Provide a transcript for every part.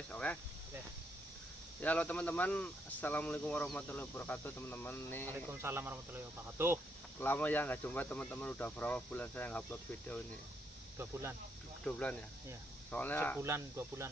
Wes, oke. Oke. Ya, halo teman-teman. Assalamualaikum warahmatullahi wabarakatuh, teman-teman. Nih, Waalaikumsalam warahmatullahi wabarakatuh. lama ya nggak jumpa teman-teman. Udah berapa bulan saya nggak upload video ini? 2 bulan. 2 bulan ya. Iya. Soalnya Sebulan 2 bulan.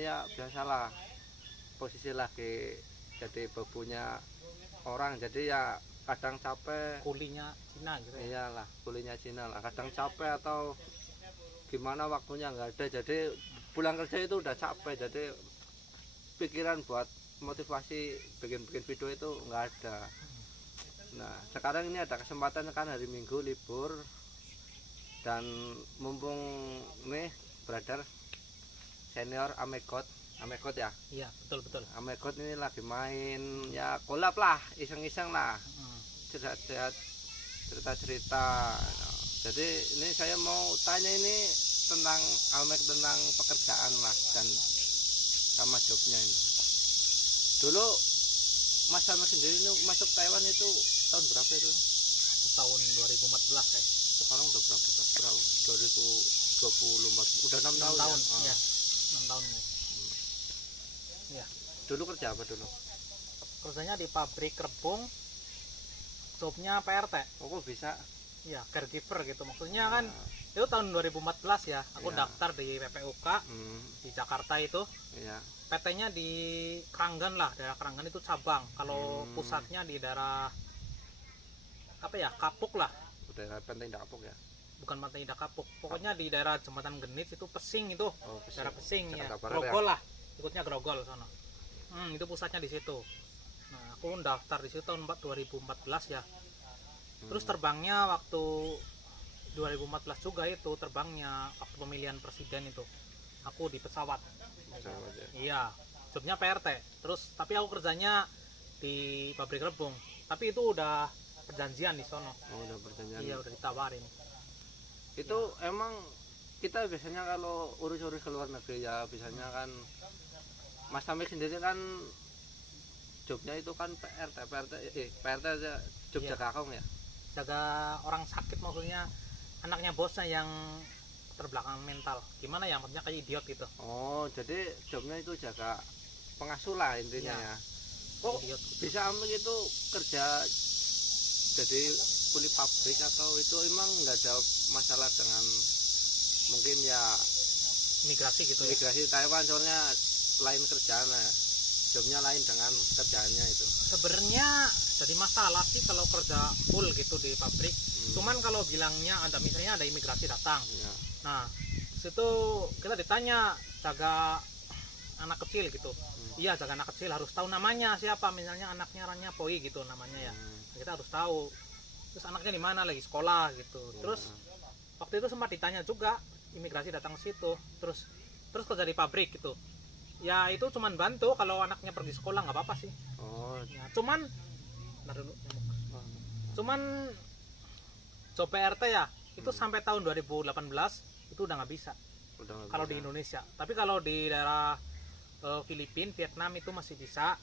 ya biasalah, posisi lagi jadi bebunya orang, jadi ya kadang capek. Kulinya Cina gitu ya. Iyalah, kulinya Cina lah. Kadang capek atau gimana, waktunya nggak ada. Jadi pulang kerja itu udah capek. Jadi pikiran buat motivasi bikin video itu nggak ada. Nah, sekarang ini ada kesempatan kan, hari Minggu libur, dan mumpung nih brother senior Amegot ya. Iya, betul. Amegot ini lagi main ya, collab lah, iseng-iseng lah, cerita. Jadi ini saya mau tanya ini tentang Amek, tentang pekerjaan lah dan sama jobnya ini. Dulu Mas Amek sendiri ini masuk Taiwan itu tahun berapa itu? Tahun 2014 ya. Sekarang udah berapa? 2024, udah 6 tahun. 6 tahun. Ya? Iya. 6 tahun ya. Iya. Dulu kerja apa dulu? Kerjanya di pabrik rebung. Jobnya PRT. Oh, kok bisa? Iya, caregiver gitu. Maksudnya kan itu tahun 2014 ya. Aku Iya. daftar di PPUK di Jakarta itu. Iya. PT-nya di Kranggan lah, daerah Kranggan itu cabang. Kalau pusatnya di daerah apa ya, Kapuk lah. Daerah Penteng Kapuk ya. Bukan Pantai Indah Kapuk, pokoknya di daerah Jembatan Genit itu Pesing itu. Oh, Pesing. Daerah Pesing ya. Jakarta Barat Grogol lah, ikutnya Grogol sana. Itu pusatnya di situ. Nah, aku daftar di situ tahun 2014 ya. Terus terbangnya waktu 2014 juga itu, terbangnya waktu pemilihan presiden itu. Aku di pesawat. Pesawat ya. Iya, jobnya PRT. Terus tapi aku kerjanya di pabrik rebung. Tapi itu udah perjanjian di sono. Oh, udah perjanjian. Iya, udah ditawarin. Itu emang kita biasanya kalau urus-urus ke luar negeri ya, biasanya kan Mas Tamik sendiri kan jobnya itu kan PRT aja, job Iya. jaga akong ya. Jaga orang sakit, maksudnya anaknya bosnya yang terbelakang mental. Gimana ya, maksudnya kayak idiot gitu. Oh, jadi jobnya itu jaga pengasuh lah intinya Iya. ya. Kok Idiot gitu. bisa Amik itu kerja jadi kuli pabrik, atau itu emang nggak ada masalah dengan mungkin ya Migrasi gitu ya. migrasi Taiwan, soalnya lain kerjaan ya, jobnya lain dengan kerjaannya itu. Sebenarnya jadi masalah sih kalau kerja full gitu di pabrik. Cuman kalau bilangnya ada, misalnya ada imigrasi datang. Ya. Nah, situ kita ditanya jaga anak kecil gitu. Iya, jaga anak kecil, harus tahu namanya siapa, misalnya anaknya Ranya Poi gitu namanya ya. Kita harus tahu. Terus anaknya di mana, lagi sekolah gitu. Terus waktu itu sempat ditanya juga, imigrasi datang ke situ. Terus kerja di pabrik gitu. Ya itu cuman bantu, kalau anaknya pergi sekolah nggak apa-apa sih. Oh, Ya, cuman job PRT ya itu sampai tahun 2018 itu udah nggak bisa udah nggak kalau bisa. di Indonesia. Tapi kalau di daerah Filipina, Vietnam itu masih bisa.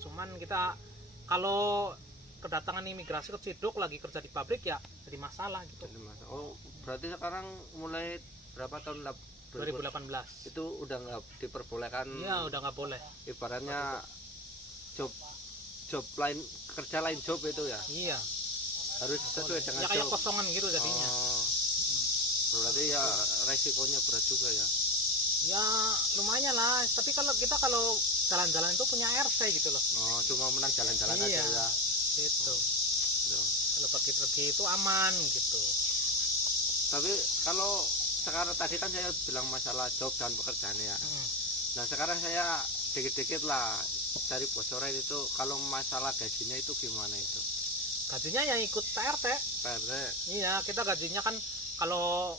Cuman kita kalau kedatangan imigrasi ke Ciduk lagi kerja di pabrik ya jadi masalah gitu. Jadi oh, berarti sekarang mulai berapa tahun 2018 itu udah nggak diperbolehkan. iya, udah nggak boleh. Ibaratnya job lain, kerja lain job itu ya, Iya, harus sesuai dengan ya kayak job. kosongan gitu jadinya. Berarti ya resikonya berat juga ya. Ya lumayan lah, tapi kalau kita jalan-jalan itu punya RC gitu loh. Oh, cuma menang jalan-jalan Iya. aja ya. Gitu. Tuh. Kalau pergi-pergi itu aman gitu. Tapi kalau sekarang tadi kan saya bilang masalah job dan pekerjaan ya. Nah, sekarang saya dikit-dikit lah cari bocoran itu, kalau masalah gajinya itu gimana itu? Gajinya yang ikut PRT. PRT. Iya, kita gajinya kan kalau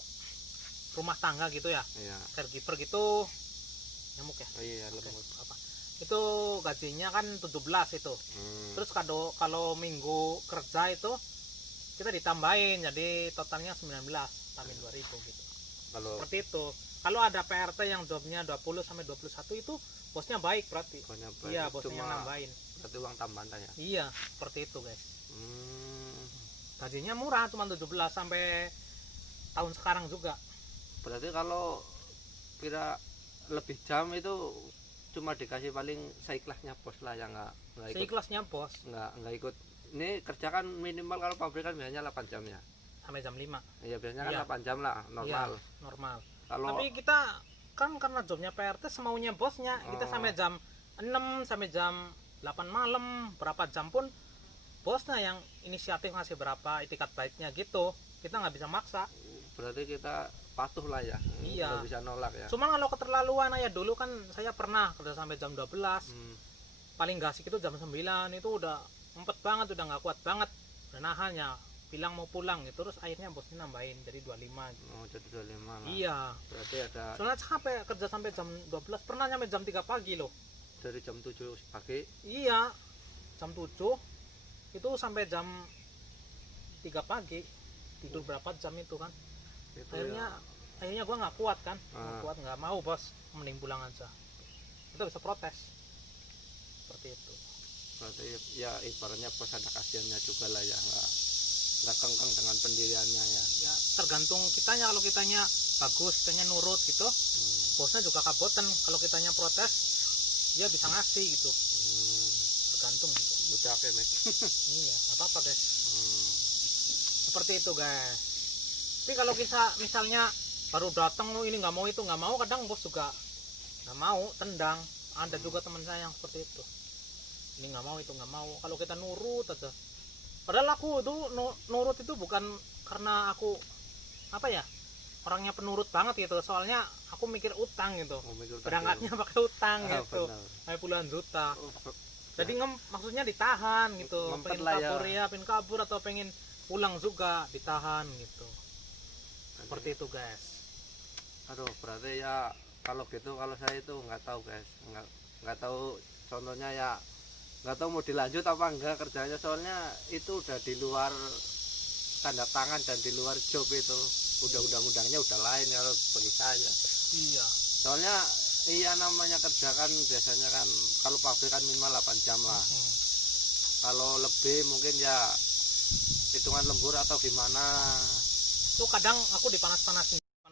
rumah tangga gitu ya, Iya. caregiver gitu, nyamuk ya. Oh iya, Oke, lemut. apa? Itu gajinya kan 17 itu. Terus kalau minggu kerja itu kita ditambahin, jadi totalnya 19 tambahin 2000 gitu. Kalau Seperti itu. Kalau ada PRT yang jobnya 20 sampai 21 itu bosnya baik berarti. banyak Iya, bosnya yang cuma nambahin. berarti uang tambahan ya. Iya, seperti itu, guys. Hmm, Gajinya murah, cuma 17 sampai tahun sekarang juga. berarti kalau kira lebih jam itu cuma dikasih paling seikhlasnya bos lah, yang nggak ikut, Seikhlasnya bos, nggak ikut. Ini kerja kan minimal kalau pabrik kan biasanya 8 jam ya. sampai jam 5. Iya biasanya kan Iya. 8 jam lah normal. Iya, normal. Kalau Tapi kita kan karena jobnya PRT semaunya bosnya, kita Oh. sampai jam 6 sampai jam 8 malam, berapa jam pun bosnya yang inisiatif ngasih berapa itikat baiknya gitu. Kita nggak bisa maksa. berarti kita patuh lah ya. Iya. Nggak bisa nolak ya. Cuman kalau keterlaluan ya dulu kan saya pernah kerja sampai jam 12. Hmm. Paling gak asik itu jam 9 itu udah ngumpet banget, udah nggak kuat banget. Dan nahannya bilang mau pulang gitu, terus akhirnya bosnya nambahin jadi 25 gitu. Oh, jadi 25 lah. Iya. Berarti ada Soalnya capek kerja sampai jam 12, pernah nyampe jam 3 pagi loh. dari jam 7 pagi. Iya, jam 7 itu sampai jam 3 pagi. Tidur berapa jam itu kan. Itu Akhirnya gua nggak kuat kan. Nggak Ah. kuat, nggak mau bos, mending pulang aja. Kita bisa protes. Seperti itu. berarti ya ibaratnya bos ada kasihannya juga lah ya, nggak kengkeng dengan pendiriannya ya. Ya tergantung kitanya, kalau kitanya bagus, kitanya nurut gitu. Bosnya juga kaboten, kalau kitanya protes dia bisa ngasih gitu. Tergantung itu. Udah oke Mas. Iya, nggak apa-apa guys. Hmm. Seperti itu guys. Tapi kalau kita misalnya baru datang lo ini nggak mau itu nggak mau, kadang bos juga nggak mau, tendang. Ada juga teman saya yang seperti itu, ini nggak mau itu nggak mau. Kalau kita nurut aja, padahal aku tuh nurut itu bukan karena aku apa ya, orangnya penurut banget gitu, soalnya aku mikir utang gitu, Oh, mikir utang berangkatnya dulu. pakai utang Ah, gitu, benar. kayak puluhan juta. Oh, Jadi maksudnya ditahan gitu, Ngempet pengen lah ya. kabur ya, pengen kabur atau pengen pulang juga ditahan gitu. Seperti itu guys. aduh, berarti ya kalau gitu, kalau saya itu nggak tahu guys, nggak tahu contohnya ya, nggak tahu mau dilanjut apa enggak kerjanya, soalnya itu udah di luar tanda tangan dan di luar job itu, udah undang-undangnya udah lain kalau bagi saya. Iya. Soalnya iya, namanya kerja kan biasanya kan kalau pabrik kan minimal 8 jam lah, kalau lebih mungkin ya hitungan lembur atau gimana. Itu kadang aku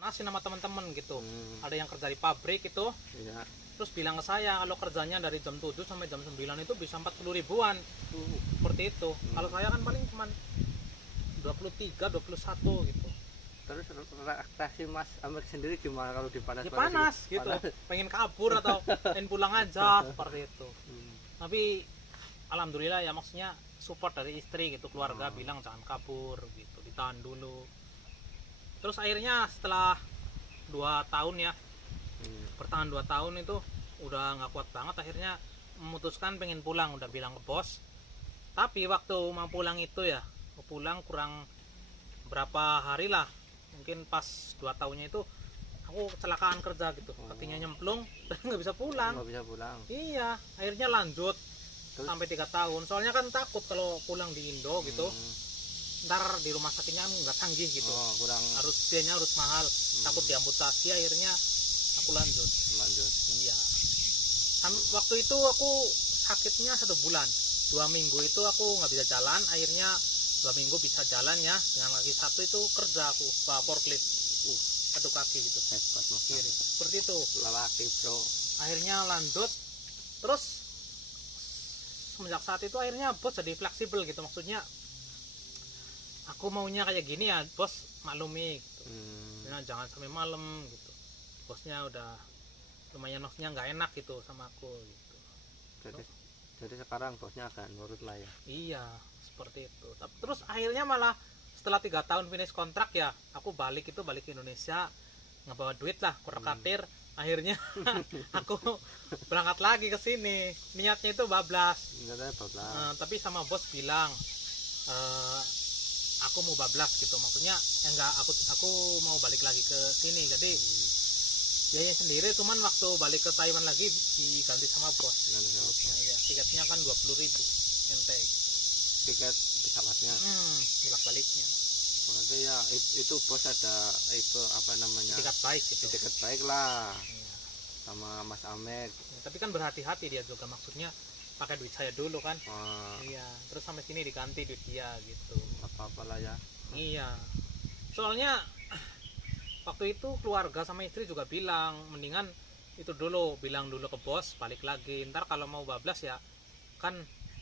panasin sama teman-teman gitu. Ada yang kerja di pabrik itu, Iya. terus bilang ke saya kalau kerjanya dari jam 7 sampai jam 9 itu bisa 40 ribuan. Seperti itu. Kalau saya kan paling cuman 23, 21 gitu. Terus reaksi Mas Amir sendiri gimana kalau dipanas? Ya panas gitu. Pengen kabur atau pengen pulang aja seperti itu. Tapi alhamdulillah ya, maksudnya support dari istri gitu, keluarga bilang jangan kabur gitu, ditahan dulu. Terus akhirnya setelah 2 tahun ya, bertahan 2 tahun itu udah nggak kuat banget, akhirnya memutuskan pengen pulang, udah bilang ke bos. Tapi waktu mau pulang itu ya, mau pulang kurang berapa hari lah, mungkin pas 2 tahunnya itu aku kecelakaan kerja gitu, kakinya nyemplung dan nggak bisa pulang. Nggak bisa pulang. Iya, akhirnya lanjut Terus? sampai 3 tahun. Soalnya kan takut kalau pulang di Indo gitu, ntar di rumah sakitnya kan nggak canggih gitu, Oh, kurang harus biayanya harus mahal, takut diamputasi. Akhirnya aku lanjut. Iya. Waktu itu aku sakitnya 1 bulan, 2 minggu itu aku nggak bisa jalan. Akhirnya 2 minggu bisa jalan ya, dengan kaki satu itu kerja aku bawa forklift, satu kaki gitu, hebat Mas. kiri. Seperti itu. Lelaki bro. Akhirnya lanjut. Terus semenjak saat itu akhirnya bos jadi fleksibel gitu, maksudnya aku maunya kayak gini ya bos, maklumi gitu. Nah, jangan sampai malam gitu. Bosnya udah lumayan, maksudnya nggak enak gitu sama aku gitu. Jadi sekarang bosnya agak nurut lah ya. Iya, seperti itu. Terus akhirnya malah setelah 3 tahun finish kontrak ya, aku balik ke Indonesia, ngebawa duit lah, kurang-katir. Akhirnya aku berangkat lagi ke sini. Niatnya itu bablas. Katanya bablas. Tapi sama bos bilang aku mau bablas gitu. Maksudnya ya enggak, aku mau balik lagi ke sini. Jadi biaya sendiri, cuman waktu balik ke Taiwan lagi diganti sama bos. Nah, iya, tiketnya kan 20.000 NT. Tiket pesawatnya. Bolak-baliknya. Berarti ya itu bos ada itu apa namanya? Tiket baik gitu. Tiket baik lah. Iya. Sama Mas Amek. Ya, tapi kan berhati-hati dia juga, maksudnya pakai duit saya dulu kan. Iya, terus sampai sini diganti duit dia gitu. Apa-apa lah ya. Iya. Soalnya waktu itu keluarga sama istri juga bilang mendingan itu dulu, bilang dulu ke bos, balik lagi. Ntar kalau mau bablas ya kan,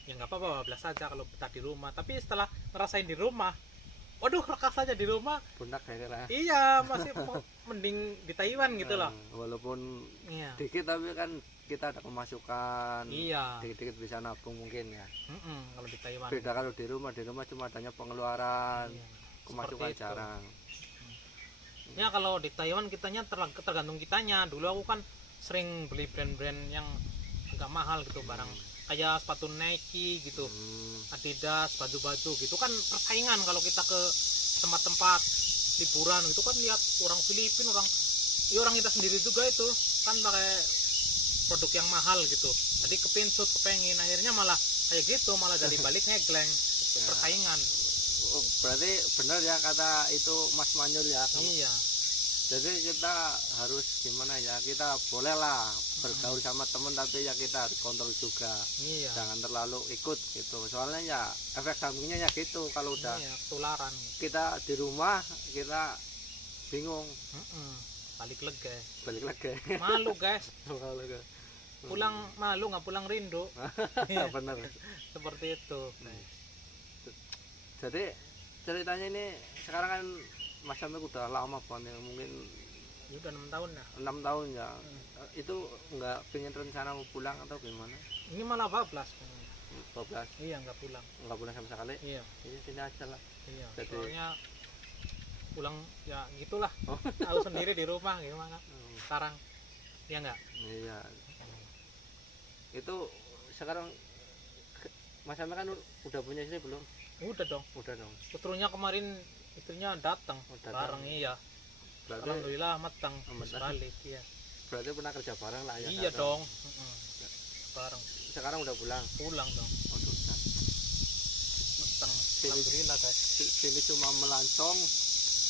ya nggak apa-apa bablas saja kalau betah di rumah. Tapi setelah ngerasain di rumah, waduh rekas aja di rumah. Bunak kayaknya. Iya, masih mending di Taiwan gitu loh. Walaupun Iya. dikit tapi kan kita ada pemasukan. Iya. Dikit-dikit bisa nabung mungkin ya. Kalau di Taiwan. Beda kalau di rumah cuma adanya pengeluaran, Iya, pemasukan seperti itu. jarang. Ya kalau di Taiwan kitanya tergantung kitanya. Dulu aku kan sering beli brand-brand yang agak mahal gitu, barang kayak sepatu Nike gitu, Adidas, baju-baju gitu kan persaingan. Kalau kita ke tempat-tempat liburan itu kan lihat orang Filipina, orang kita sendiri juga itu kan pakai produk yang mahal gitu. Jadi kepengen akhirnya malah kayak gitu, malah jadi balik ngegleng gitu, Ya. persaingan. Oh, berarti benar ya kata itu Mas Manyul ya. Iya. Jadi kita harus gimana ya, kita bolehlah bergaul sama temen tapi ya kita harus kontrol juga. Iya. Jangan terlalu ikut gitu. Soalnya ya efek sampingnya ya gitu, kalau udah Iya, ketularan. kita di rumah kita bingung Balik lagi. balik lagi. Malu guys. Pulang malu nggak pulang rindu. Ya benar. Seperti itu. Jadi ceritanya ini sekarang kan Mas Amir udah lama banget ya, mungkin Ya udah 6 tahun ya. 6 tahun ya. Itu nggak pengen rencana mau pulang atau gimana? Ini malah bablas. 12 Iya, nggak pulang. nggak pulang sama sekali. Iya. Ini sini aja lah. Iya. Jadi- Soalnya pulang ya gitulah. Oh. Tahu sendiri di rumah gimana sekarang. Ya nggak? Iya. Itu sekarang Mas Amir kan udah punya istri belum? Udah dong. Udah dong. Putrinya kemarin istrinya datang. Oh, datang. Bareng iya. Berarti Alhamdulillah matang. Terus Matang. balik iya. berarti pernah kerja bareng lah ya. Iya sekarang. dong. Bareng. Sekarang udah pulang. Pulang dong. Oh, sudah. Matang. Sini- Alhamdulillah guys. Sini cuma melancong,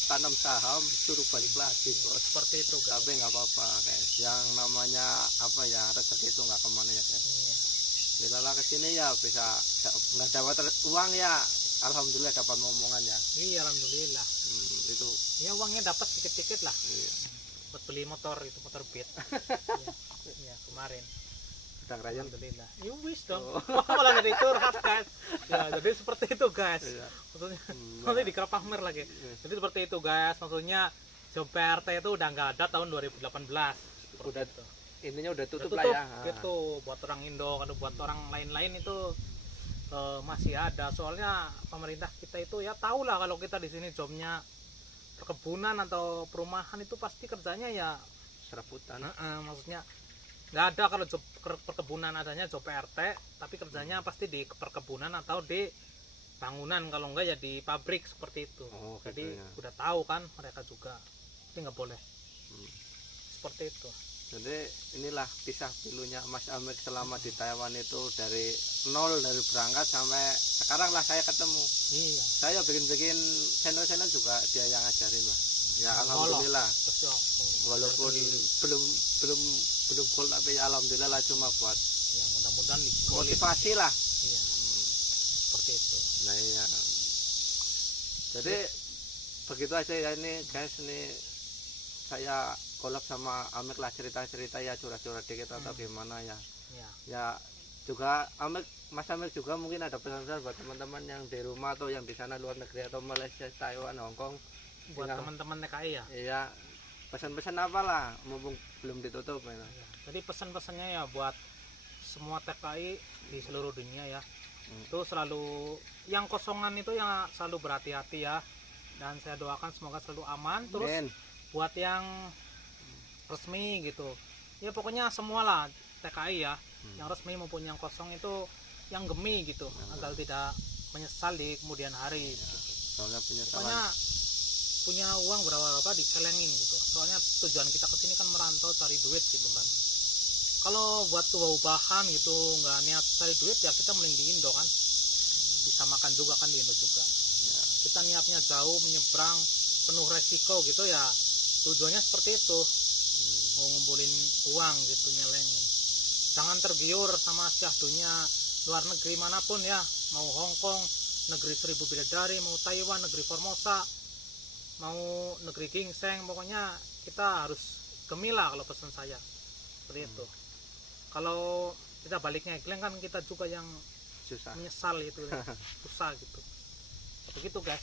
tanam saham, suruh balik lagi bos. Seperti itu guys. Tapi nggak apa-apa guys. Yang namanya apa ya, rezeki itu nggak kemana ya guys. Iya. Bila kesini ya bisa nggak dapat uang ya. Alhamdulillah dapat momongan ya. Iya, alhamdulillah. Itu Ya uangnya dapat dikit-dikit lah. iya. Buat beli motor itu, motor Beat. Iya, kemarin. Sedang Ryan. Alhamdulillah. Ya wis dong. Oh. Malah jadi curhat guys. Ya, jadi seperti itu guys. Iya. Maksudnya Hmm, nanti di pamer lagi. Jadi seperti itu guys. Maksudnya job PRT itu udah nggak ada tahun 2018. Udah itu. Intinya udah tutup Tutup lah ya. gitu buat orang Indo, kalau buat orang lain-lain itu masih ada. Soalnya pemerintah kita itu ya tahu lah kalau kita di sini jobnya perkebunan atau perumahan itu pasti kerjanya ya Serabutan. maksudnya nggak ada kalau job perkebunan, adanya job PRT, tapi kerjanya pasti di perkebunan atau di bangunan, kalau enggak ya di pabrik seperti itu. Oh, gitu Jadi ya. udah tahu kan mereka juga, tapi nggak boleh seperti itu. Jadi inilah kisah pilunya Mas Amir selama di Taiwan itu dari nol, dari berangkat sampai sekarang lah saya ketemu. Iya. Saya bikin channel juga dia yang ngajarin lah. Ya Ngolok. alhamdulillah. Terus ya, Walaupun belum full tapi ya alhamdulillah lah, cuma buat ya mudah-mudahan motivasi lah. Iya. Seperti itu. Nah iya. Jadi begitu aja ya ini guys, ini saya collab sama Amir lah, cerita-cerita ya, curhat-curhat dikit atau gimana ya. Ya. Ya juga Mas Amir juga mungkin ada pesan-pesan buat teman-teman yang di rumah atau yang di sana luar negeri atau Malaysia, Taiwan, Hong Kong. Buat Tinggal- teman-teman TKI ya. Iya, pesan-pesan apa lah mumpung belum ditutup ya. Ya. Jadi pesan-pesannya ya buat semua TKI di seluruh dunia ya. Itu selalu yang kosongan itu yang selalu berhati-hati ya. Dan saya doakan semoga selalu aman. Terus Men, buat yang resmi gitu, ya pokoknya semualah TKI ya, yang resmi maupun yang kosong itu yang gemi gitu, agar tidak menyesal di kemudian hari gitu. soalnya penyesalan. Pokoknya punya uang berapa dicelengin gitu, soalnya tujuan kita kesini kan merantau cari duit gitu kan. Kalau buat ubah-ubahan gitu nggak niat cari duit ya kita mending di Indo kan, bisa makan juga kan di Indo juga. Ya. Kita niatnya jauh menyeberang penuh resiko gitu ya, tujuannya seperti itu, mau ngumpulin uang gitu, nyelengin. Jangan tergiur sama syahdunya luar negeri manapun ya, mau Hong Kong, negeri 1000 bidadari, mau Taiwan, negeri Formosa, mau negeri gingseng, pokoknya kita harus gemilah kalau pesan saya. seperti itu. Kalau kita baliknya Glenn kan kita juga yang susah. menyesal itu ya. Susah gitu. Begitu guys.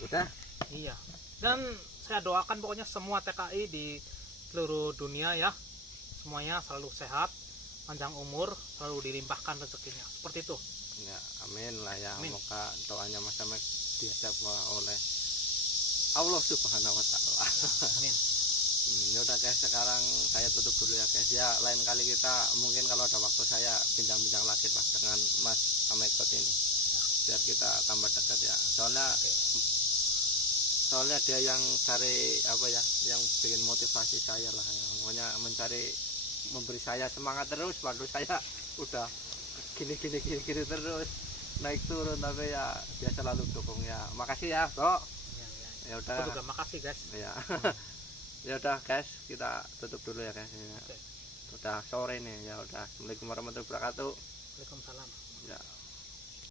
Udah. Iya. Dan saya doakan pokoknya semua TKI di seluruh dunia ya, semuanya selalu sehat, panjang umur, selalu dilimpahkan rezekinya. Seperti itu. Ya, amin lah ya. Amin. Semoga doanya Mas Amek dijawab oleh Allah Subhanahu wa taala. Ya, amin. Ya udah guys, sekarang saya tutup dulu ya guys. Ya, lain kali kita mungkin kalau ada waktu saya bincang-bincang lagi lah dengan Mas Amekot ini. Ya. Biar kita tambah dekat ya. Soalnya Oke. soalnya dia yang cari apa ya, yang bikin motivasi saya lah ya. Pokoknya mencari, memberi saya semangat terus. Waduh, saya udah gini terus naik turun, tapi ya dia selalu dukung ya. Makasih ya bro. Ya, ya. Ya udah. Aku juga makasih guys. Ya. Ya udah guys, kita tutup dulu ya guys ya. Oke. Udah sore nih ya. Udah, assalamualaikum warahmatullahi wabarakatuh. Waalaikumsalam. Ya.